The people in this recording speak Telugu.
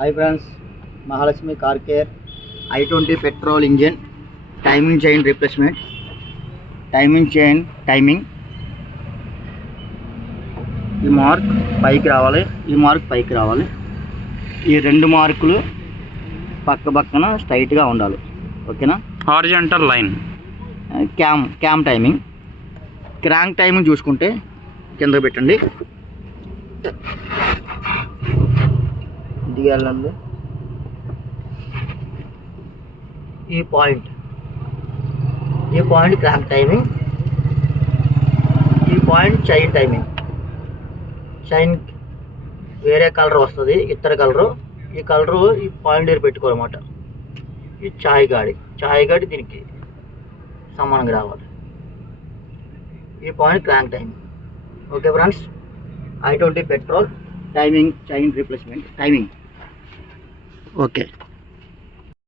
Hi friends, Mahalakshmi car care i20 petrol engine timing chain replacement. Timing ఈ మార్క్ పైకి రావాలి, ఈ మార్క్ పైకి రావాలి. ఈ రెండు మార్కులు పక్కన స్ట్రైట్గా ఉండాలి. ఓకేనా? Horizontal line. Cam timing. Crank timing చూసుకుంటే కింద పెట్టండి. దిగాలండి. ఈ పాయింట్ క్రాంక్ టైమింగ్, ఈ పాయింట్ చైన్ టైమింగ్. చైన్ వేరే కలర్ వస్తుంది, ఇతర కలరు. ఈ కలరు ఈ పాయింట్ దగ్గర పెట్టుకోవాలన్నమాట. ఈ చాయ్ గాడి దీనికి సమానంగా రావాలి. ఈ point crank timing. Okay friends, i20 petrol timing chain replacement timing. Okay.